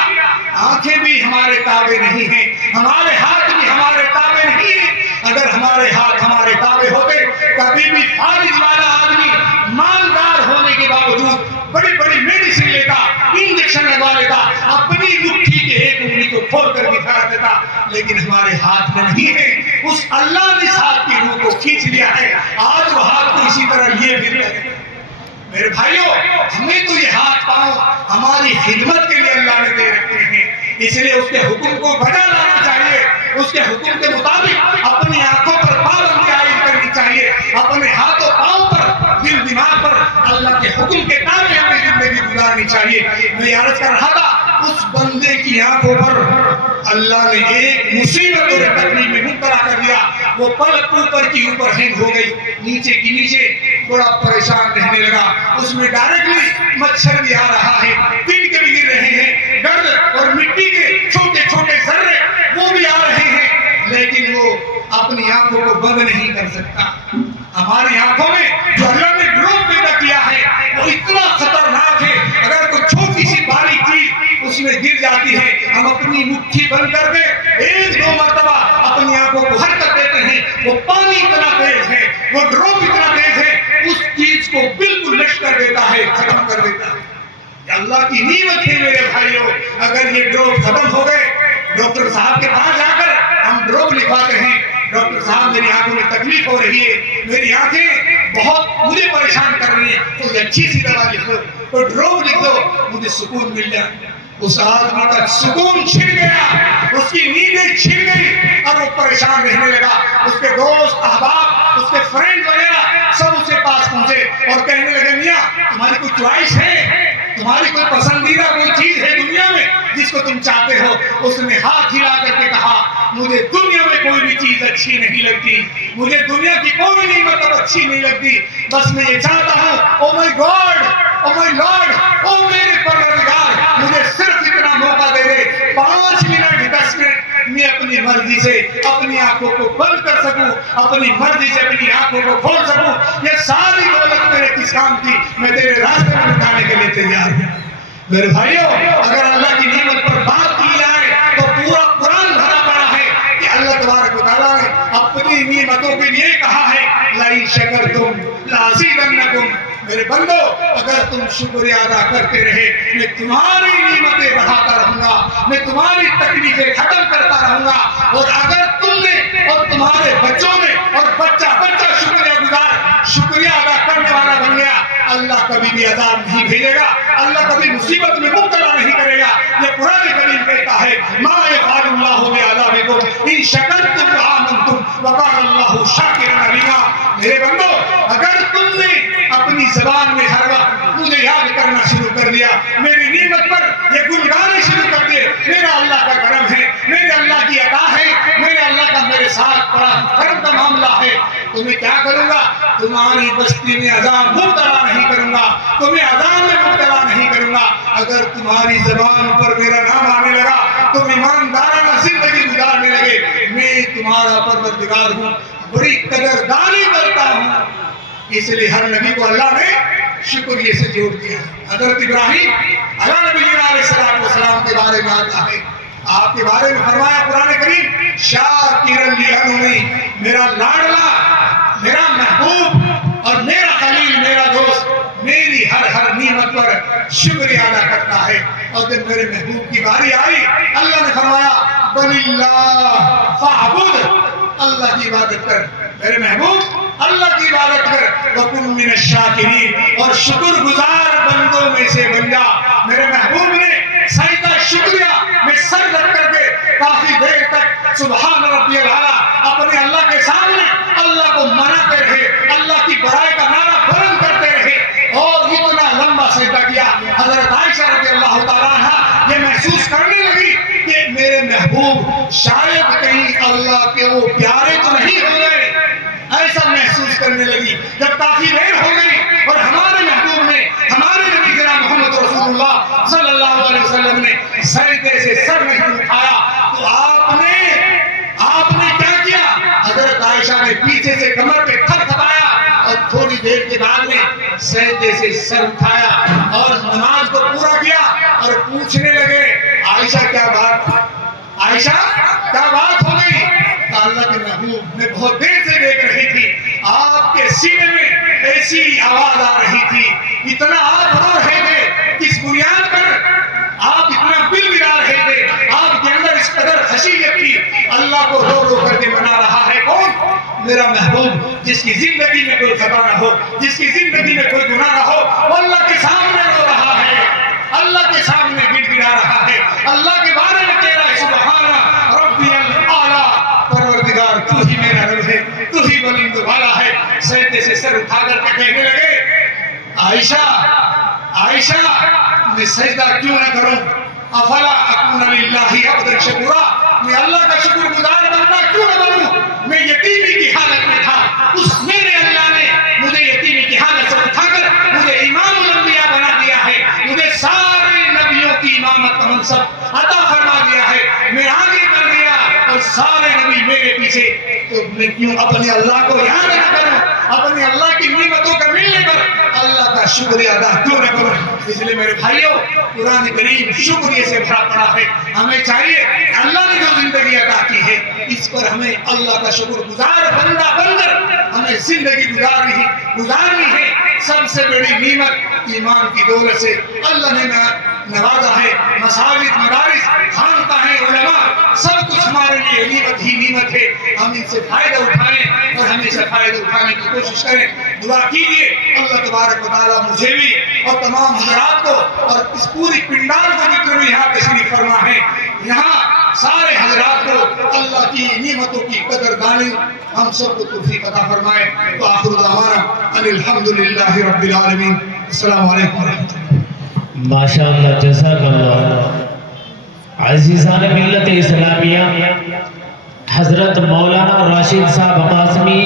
آنکھیں بھی ہمارے تابع نہیں ہیں، ہمارے ہاتھ بھی ہمارے تابع نہیں ہیں۔ اگر ہمارے ہاتھ ہمارے تابع ہوتے، کبھی بھی فالج والا آدمی مالدار ہونے کے باوجود بڑی بڑی میڈیسن لیتا، انجیکشن لگوا لیتا، اپنی مٹھی کے ایک انگلی کو کھول کر دکھا دیتا، لیکن ہمارے ہاتھ میں نہیں ہے۔ اس اللہ نے اس ہاتھ کی روح کو کھینچ لیا ہے، آج وہ ہاتھ کو اسی طرح لیے پھر رہے ہیں۔ میرے بھائیوں، ہمیں تو یہ ہاتھ پاؤں ہماری خدمت کے لیے اللہ نے دے رکھے ہیں، اس لیے اس کے حکم کو بجا لانا چاہیے، اس کے حکم کے مطابق اپنی آنکھوں پر پابندی عائد کرنی چاہیے، اپنے ہاتھوں پاؤں پر، دل دماغ پر اللہ کے حکم کے تابع ہمیں زندگی گزارنی چاہیے۔ میں یہ عرض کر رہا تھا، اس بندے کی آنکھوں پر اللہ نے ایک مصیبت اور تکلیف میں مبتلا کر دیا، وہ پلک اوپر کی اوپر ہینگ ہو گئی، نیچے کی نیچے بڑا پریشان رہنے لگا۔ اس میں ڈائریکٹلی مچھر بھی آ رہا ہے، تنکے بھی گر رہے ہیں، گرد اور مٹی کے چھوٹے چھوٹے ذرے وہ بھی آ رہے ہیں، لیکن وہ اپنی آنکھوں کو بند نہیں کر سکتا۔ ہماری آنکھوں میں جو اللہ نے ڈروپ پیدا کیا ہے وہ اتنا خطرناک ہے، اگر کوئی چھوٹی سی باریک چیز اس میں گر جاتی ہے، ہم اپنی مٹھی بند کر کے ایک دو مرتبہ اپنی آنکھوں کو حرکت دیتے ہیں، وہ پانی اتنا تیز ہے، وہ ڈروپ اتنا تیز ہے، اس چیز کو بالکل نشٹ کر دیتا ہے، ختم کر دیتا ہے۔ اللہ کی نعمت ہے میرے بھائیوں، اگر یہ ڈروپ ختم ہو گئے، ڈاکٹر صاحب کے پاس جا کر ہم ڈروپ لکھواتے ہیں، ڈاکٹر صاحب میری آنکھوں میں تکلیف ہو رہی ہے، میری آنکھیں بہت مجھے پریشان کر رہی ہیں، کوئی اچھی سی دوا لکھ دو، کوئی ڈروپ لکھ دو، مجھے سکون مل جائے۔ اس آدمی کا سکون چھن گیا، اس کی نیندیں چھن گئی اور وہ پریشان رہنے لگا۔ اس کے دوست احباب، اس کے فرینڈ وغیرہ سب اس کے پاس پہنچے اور کہنے لگے، میاں تمہاری کوئی چوائس ہے، تمہاری کوئی پسندیدہ کوئی چیز ہے دنیا میں جس کو تم چاہتے ہو؟ اس نے ہاتھ ہلا کر کے کہا، مجھے دنیا میں کوئی بھی چیز اچھی نہیں لگتی، مجھے دنیا کی کوئی نعمت اچھی نہیں لگتی، بس میں یہ چاہتا ہوں، او مائی گاڈ، او مائی لارڈ، او میرے پروردگار، مجھے صرف اتنا موقع دے دے، 5 منٹ 10 منٹ میں اپنی مرضی سے اپنی آنکھوں کو بند کر سکوں، اپنی مرضی سے اپنی آنکھوں کو کھول سکوں۔ یہ ساری دولت میرے کس کام کی؟ میں تیرے راستے میں بتانے کے لیے تیار ہوں۔ میرے بھائیوں، اگر اللہ کی نعمت پر بات کی جائے تو پورا قرآن بھرا پڑا ہے کہ اللہ تبارک و تعالیٰ نے اپنی نعمتوں کے لیے کہا ہے، لَئِن شَكَرْتُمْ لَأَزِيدَنَّكُمْ۔ میرے بندو، اگر تم شکریہ ادا کرتے رہے، میں تمہاری نعمتیں بڑھاتا رہوں گا، میں تمہاری تکلیفیں ختم کرتا رہوں گا۔ اور اگر تم نے اور تمہارے بچوں نے اور بچہ بچہ شکریہ گزار، شکریہ ادا کرنے والا بن گیا، اللہ کبھی بھی عذاب نہیں بھیجے گا، اللہ کبھی مصیبت میں مبتلا نہیں کرے گا۔ یہ قرآن کریم کہتا ہے، مَا يَفْعَلُ اللَّهُ بِعَذَابِكُمْ إِن شَكَرْتُمْ وَآمَنْتُمْ وَكَانَ اللَّهُ شَاكِرًا عَلِيمًا۔ میرے بندو، اگر تم نے اپنی زبان میں ہر وقت مجھے یاد کرنا شروع کر دیا، میری نعمت پر یہ گن گانے شروع کر دیے، میرا اللہ کا کرم ہے، میرے اللہ کی عطا ہے، میرے اللہ کا میرے ساتھ بڑا کرم کا معاملہ ہے، تو میں کیا کروں گا؟ تمہاری بستی میں عذاب مبتلا نہیں کروں گا، تمہیں عذاب میں مبتلا نہیں کروں گا۔ اگر تمہاری زبان پر میرا نام آنے لگا، تم ایماندارانہ زندگی گزارنے لگے، میں تمہارا پروردگار ہوں، بڑی قدردانی کرتا ہوں۔ اس لیے ہر نبی کو اللہ نے شکریہ سے جوڑ دیا۔ حضرت ابراہیم علیہ نبی علیہ السلام کے بارے میں آتا ہے، آپ کے بارے میں فرمایا قرآن کریم، شاکرا لِأَنْعُمِهِ، میرا لاڈلا، میرا محبوب اور میرا خلیل، میرا دوست میری ہر ہر نعمت پر شکریہ ادا کرتا ہے۔ اور جب میرے محبوب کی باری آئی، اللہ نے فرمایا، بَلِلَّهِ فَاعْبُدْ، اللہ کی عبادت کر میرے محبوب، اللہ کی عبادت کر، وَكُن مِّنَ الشَّاكِرِينَ، اور شکر گزار بندوں میں سے بن جا۔ میرے محبوب نے سجدہ شکریہ میں سر رکھ کر کے کافی دیر تک سبحان ربی العلیٰ اپنے اللہ کے سامنے اللہ کو مناتے رہے، اللہ کی بڑائی کا نعرہ بلند کرتے رہے، اور اتنا لمبا سجدہ کیا۔ حضرت عائشہ رضی اللہ تعالیٰ عنہا یہ محسوس کرنے لگی کہ میرے محبوب شاید کہیں اللہ کے وہ پیارے تو نہیں ہو گئے، ایسا محسوس کرنے لگی۔ جب کافی دیر ہو گئی اور ہمارے محبوب نے، ہمارے نبی جناب محمد رسول اللہ صلی اللہ علیہ وسلم نے سجدے سے سر نہیں اٹھایا، تو آپ نے کیا کیا؟ حضرت عائشہ نے پیچھے سے کمر پہ تھپ تھپایا اور تھوڑی دیر کے بعد میں سجدے سے سر اٹھایا اور نماز کو پورا کیا اور پوچھنے لگے عائشہ کیا بات ہو گئی؟ اللہ کے محبوب میں بہت دیر سے دیکھ رہی تھی آپ کے سینے میں ایسی آواز آ رہی تھی، اتنا آپ رو رہے تھے، کس بنیاد پر آپ اتنا بل بلا رہے تھے، آپ کے اندر اس قدر خشیت تھی، اللہ کو رو رو کر کے منا رہا ہے کون؟ میرا محبوب، جس کی زندگی میں کوئی خطا نہ ہو، جس کی زندگی میں کوئی گناہ نہ ہو، وہ اللہ کے سامنے رو رہا ہے، اللہ کے سامنے بل بلا رہا ہے، اللہ کے بارے میں کہہ رہا ہے سبحان ربی الاعلیٰ، پروردگار تو ہی میرا رب ہے، تو ہی بلند والا ہے۔ سجدے سے سر اٹھا کر کے کہنے لگے عائشہ میں سجدہ کیوں نہ کروں؟ افلا اکون للہ عبدا شکورا، میں اللہ کا شکر گزار بندہ کیوں نہ بنوں؟ میں یتیمی کی حالت میں تھا، اس میرے اللہ نے مجھے یتیمی کی حالت سے اٹھا کر مجھے امام الانبیاء بنا دیا ہے، مجھے سارے نبیوں کی امامت کا منصب عطا فرما دیا ہے، میں آگے بڑھ گیا اور سارے نبی میرے پیچھے، تو میں کیوں اپنے اللہ کو یاد نہ کروں؟ اپنے اللہ کی نعمتوں کا ملنے پر اللہ کا شکریہ ادا کیوں نہ کروں؟ اس لیے میرے بھائیوں، قرآن کریم شکریہ سے بھرا پڑا ہے۔ ہمیں چاہیے اللہ نے جو زندگی عطا کی ہے اس پر ہمیں اللہ کا شکر گزار بندہ بن کر ہمیں زندگی گزارنی ہے۔ سب سے بڑی نعمت ایمان کی دولت سے اللہ نے نوازا ہے، مساجد، مدارس، خانقاہیں، علماء، سب کچھ ہمارے لیے نعمت ہی نعمت ہے۔ ہم ان سے فائدہ اٹھائیں اور ہمیشہ فائدہ اٹھانے کی کوشش کریں۔ دعا کیجیے اللہ تبارک و تعالیٰ مجھے بھی اور تمام حضرات کو اور اس پوری پنڈال کو جتنے بھی یہاں تشریف فرما ہے، یہاں سارے حضرات کو اللہ کی نعمتوں کی قدردانی ہم سب کو توفیق عطا فرمائے۔ وآخر دعوانا ان الحمدللہ رب العالمین۔ السلام علیکم ورحمۃ اللہ۔ ماشاءاللہ، جزاک اللہ۔ عزیزان ملت اسلامیہ، حضرت مولانا راشد صاحب قاسمی